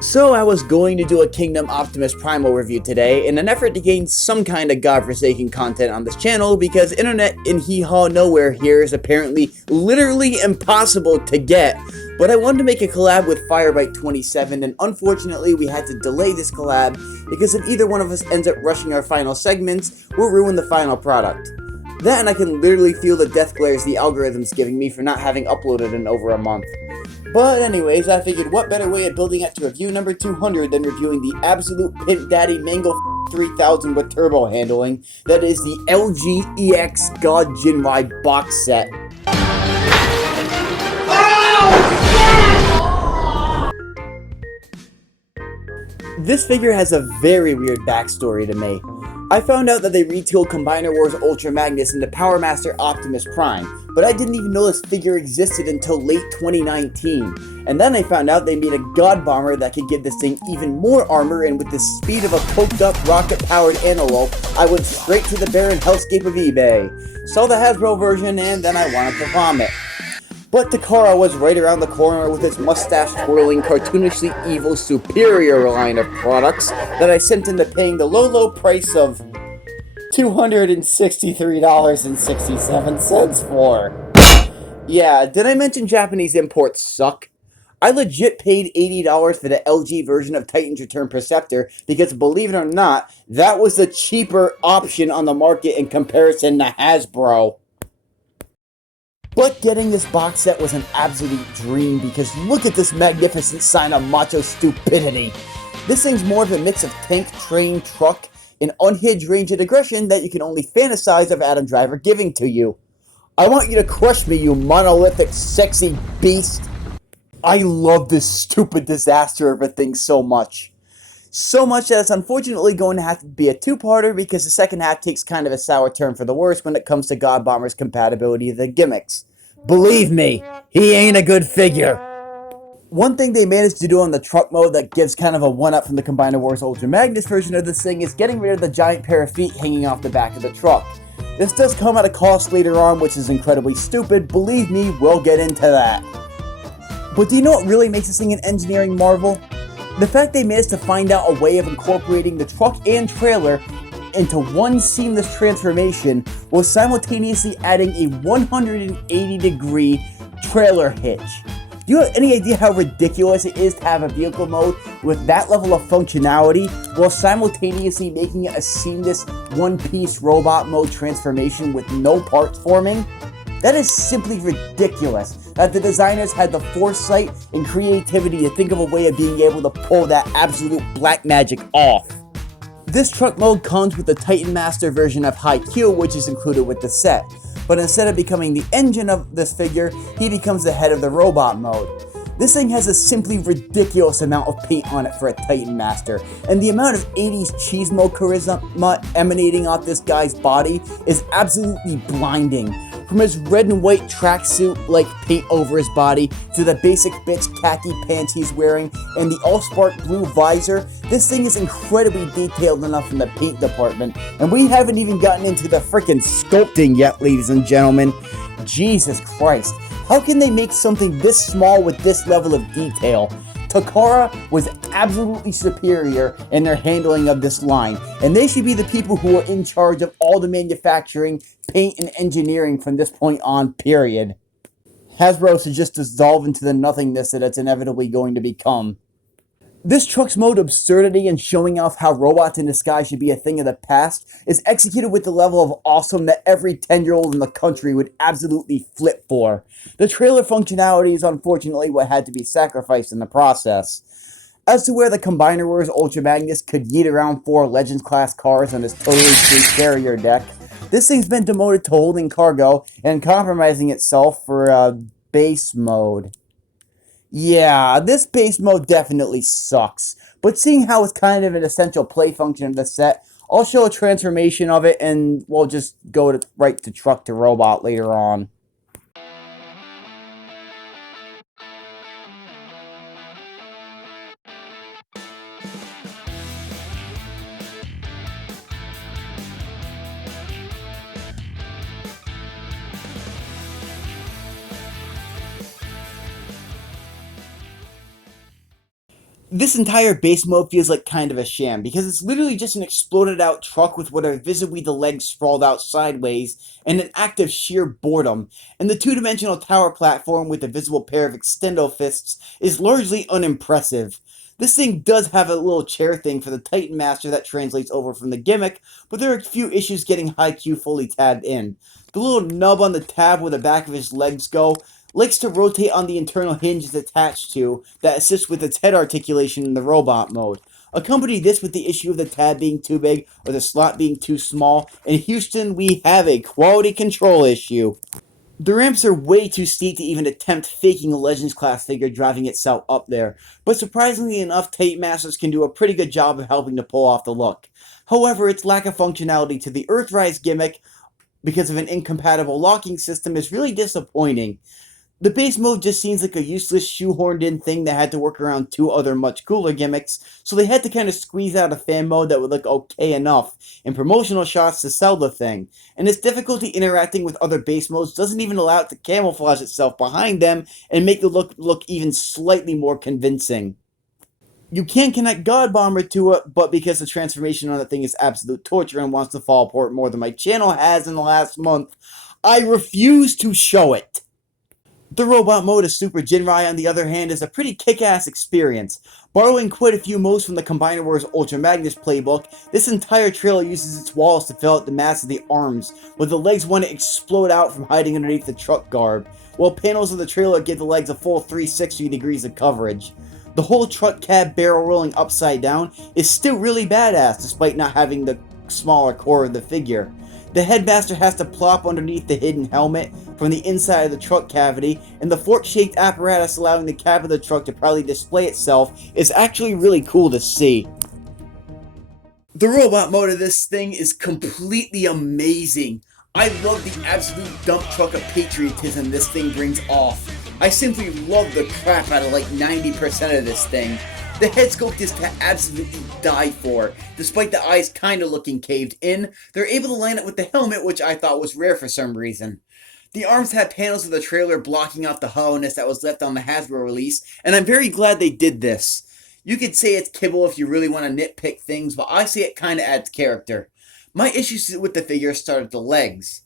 So I was going to do a Kingdom Optimus Prime review today in an effort to gain some kind of godforsaken content on this channel because internet in hee-haw nowhere here is apparently literally impossible to get. But I wanted to make a collab with Firebite27 and unfortunately we had to delay this collab because if either one of us ends up rushing our final segments, we'll ruin the final product. That and I can literally feel the death glares the algorithm's giving me for not having uploaded in over a month. But anyways, I figured what better way of building up to review number 200 than reviewing the absolute Pimp Daddy Mango 3000 with turbo handling, that is the LGEX God Ginrai box set. This figure has a very weird backstory to me. I found out that they retooled Combiner Wars Ultra Magnus into Power Master Optimus Prime, but I didn't even know this figure existed until late 2019. And then I found out they made a God Bomber that could give this thing even more armor, and with the speed of a coked up rocket-powered antelope, I went straight to the barren hellscape of eBay. Saw the Hasbro version and then I wanted to vomit. But Takara was right around the corner with its mustache-twirling, cartoonishly evil superior line of products that I sent into paying the low price of $263.67 for. Yeah, did I mention Japanese imports suck? I legit paid $80 for the LG version of Titan's Return Perceptor because, believe it or not, that was the cheaper option on the market in comparison to Hasbro. But getting this box set was an absolute dream because look at this magnificent sign of macho stupidity. This thing's more of a mix of tank, train, truck, and unhinged range of aggression that you can only fantasize of Adam Driver giving to you. I want you to crush me, you monolithic sexy beast. I love this stupid disaster of a thing so much. So much that it's unfortunately going to have to be a two-parter because the second half takes kind of a sour turn for the worse when it comes to God Bomber's compatibility of the gimmicks. Believe me, he ain't a good figure. One thing they managed to do on the truck mode that gives kind of a one-up from the Combiner Wars Ultra Magnus version of this thing is getting rid of the giant pair of feet hanging off the back of the truck. This does come at a cost later on, which is incredibly stupid. Believe me, we'll get into that. But do you know what really makes this thing an engineering marvel? The fact they managed to find out a way of incorporating the truck and trailer into one seamless transformation while simultaneously adding a 180-degree trailer hitch. Do you have any idea how ridiculous it is to have a vehicle mode with that level of functionality while simultaneously making it a seamless one-piece robot mode transformation with no parts forming? That is simply ridiculous that the designers had the foresight and creativity to think of a way of being able to pull that absolute black magic off. This truck mode comes with the Titan Master version of Hiatus, which is included with the set, but instead of becoming the engine of this figure, he becomes the head of the robot mode. This thing has a simply ridiculous amount of paint on it for a Titan Master, and the amount of 80s cheese mode charisma emanating off this guy's body is absolutely blinding. From his red and white tracksuit-like paint over his body, to the basic bitch khaki pants he's wearing, and the all-spark blue visor, this thing is incredibly detailed enough in the paint department, and we haven't even gotten into the frickin' sculpting yet, ladies and gentlemen. Jesus Christ. How can they make something this small with this level of detail? Takara was absolutely superior in their handling of this line, and they should be the people who are in charge of all the manufacturing, paint, and engineering from this point on, period. Hasbro should just dissolve into the nothingness that it's inevitably going to become. This truck's mode absurdity and showing off how robots in disguise should be a thing of the past is executed with the level of awesome that every 10-year-old in the country would absolutely flip for. The trailer functionality is unfortunately what had to be sacrificed in the process. As to where the Combiner Wars Ultra Magnus could yeet around 4 Legends class cars on his totally free carrier deck, this thing's been demoted to holding cargo and compromising itself for base mode. Yeah, this base mode definitely sucks, but seeing how it's kind of an essential play function of the set, I'll show a transformation of it and we'll just go right to truck to robot later on. This entire base mode feels like kind of a sham, because it's literally just an exploded out truck with what are visibly the legs sprawled out sideways, and an act of sheer boredom, and the two-dimensional tower platform with a visible pair of extendo fists is largely unimpressive. This thing does have a little chair thing for the Titan Master that translates over from the gimmick, but there are a few issues getting Haikyuu fully tabbed in. The little nub on the tab where the back of his legs go likes to rotate on the internal hinge it's attached to that assists with its head articulation in the robot mode. Accompany this with the issue of the tab being too big or the slot being too small, and Houston, we have a quality control issue. The ramps are way too steep to even attempt faking a Legends class figure driving itself up there, but surprisingly enough, Titan Masters can do a pretty good job of helping to pull off the look. However, its lack of functionality to the Earthrise gimmick because of an incompatible locking system is really disappointing. The base mode just seems like a useless shoehorned in thing that had to work around two other much cooler gimmicks, so they had to kind of squeeze out a fan mode that would look okay enough in promotional shots to sell the thing, and its difficulty interacting with other base modes doesn't even allow it to camouflage itself behind them and make the look even slightly more convincing. You can connect God Bomber to it, but because the transformation on that thing is absolute torture and wants to fall apart more than my channel has in the last month, I refuse to show it. The robot mode of Super Ginrai, on the other hand, is a pretty kick-ass experience. Borrowing quite a few moves from the Combiner Wars Ultra Magnus playbook, this entire trailer uses its walls to fill out the mass of the arms, where the legs want to explode out from hiding underneath the truck garb, while panels of the trailer give the legs a full 360 degrees of coverage. The whole truck cab barrel rolling upside down is still really badass, despite not having the smaller core of the figure. The headmaster has to plop underneath the hidden helmet from the inside of the truck cavity, and the fork-shaped apparatus allowing the cab of the truck to proudly display itself is actually really cool to see. The robot mode of this thing is completely amazing. I love the absolute dump truck of patriotism this thing brings off. I simply love the crap out of like 90% of this thing. The head sculpt is to absolutely die for. Despite the eyes kinda looking caved in, they're able to line up with the helmet, which I thought was rare for some reason. The arms have panels of the trailer blocking out the hollowness that was left on the Hasbro release, and I'm very glad they did this. You could say it's kibble if you really want to nitpick things, but I say it kinda adds character. My issues with the figure start at the legs.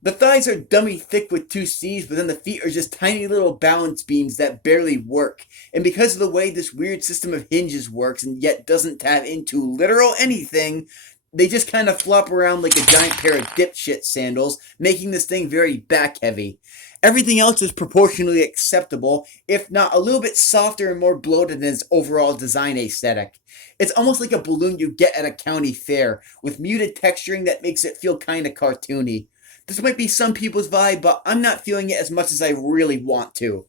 The thighs are dummy thick with two C's, but then the feet are just tiny little balance beams that barely work. And because of the way this weird system of hinges works and yet doesn't tap into literal anything, they just kind of flop around like a giant pair of dipshit sandals, making this thing very back heavy. Everything else is proportionally acceptable, if not a little bit softer and more bloated than its overall design aesthetic. It's almost like a balloon you get at a county fair, with muted texturing that makes it feel kinda cartoony. This might be some people's vibe, but I'm not feeling it as much as I really want to.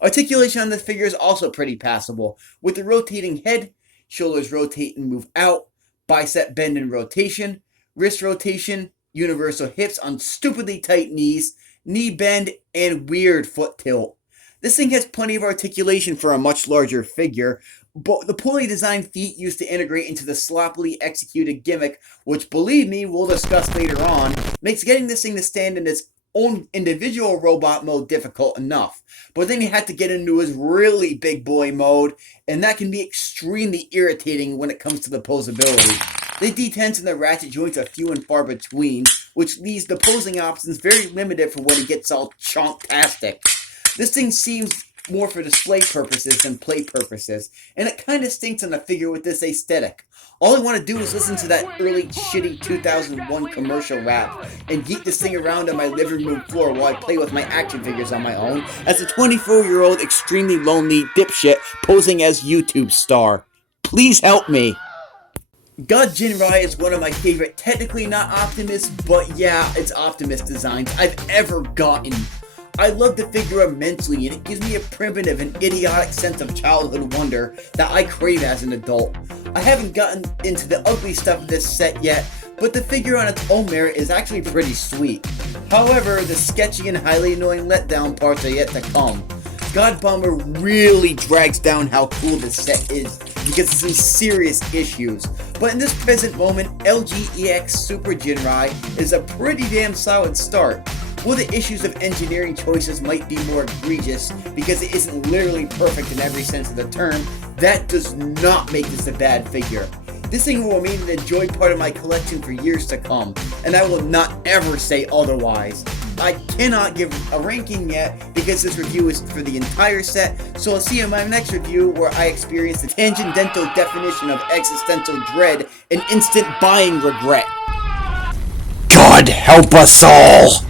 Articulation on this figure is also pretty passable, with the rotating head, shoulders rotate and move out, bicep bend and rotation, wrist rotation, universal hips on stupidly tight knees, knee bend, and weird foot tilt. This thing has plenty of articulation for a much larger figure, but the poorly designed feet used to integrate into the sloppily executed gimmick, which believe me, we'll discuss later on, makes getting this thing to stand in its own individual robot mode difficult enough. But then you have to get into his really big boy mode, and that can be extremely irritating when it comes to the posability. The D10s and the ratchet joints are few and far between, which leaves the posing options very limited for when it gets all chonktastic. This thing seems more for display purposes than play purposes, and it kinda stinks on a figure with this aesthetic. All I want to do is listen to that early shitty 2001 commercial rap and geek this thing around on my living room floor while I play with my action figures on my own as a 24-year-old extremely lonely dipshit posing as YouTube star. Please help me. God Ginrai is one of my favorite, technically not Optimus, but yeah, it's Optimus designs I've ever gotten. I love the figure immensely, and it gives me a primitive and idiotic sense of childhood wonder that I crave as an adult. I haven't gotten into the ugly stuff of this set yet, but the figure on its own merit is actually pretty sweet. However, the sketchy and highly annoying letdown parts are yet to come. God Bomber really drags down how cool this set is because of some serious issues, but in this present moment, LGEX Super Ginrai is a pretty damn solid start. While the issues of engineering choices might be more egregious because it isn't literally perfect in every sense of the term, that does not make this a bad figure. This thing will remain an enjoyed part of my collection for years to come, and I will not ever say otherwise. I cannot give a ranking yet because this review is for the entire set, so I'll see you in my next review where I experience the tangential definition of existential dread and instant buying regret. God help us all!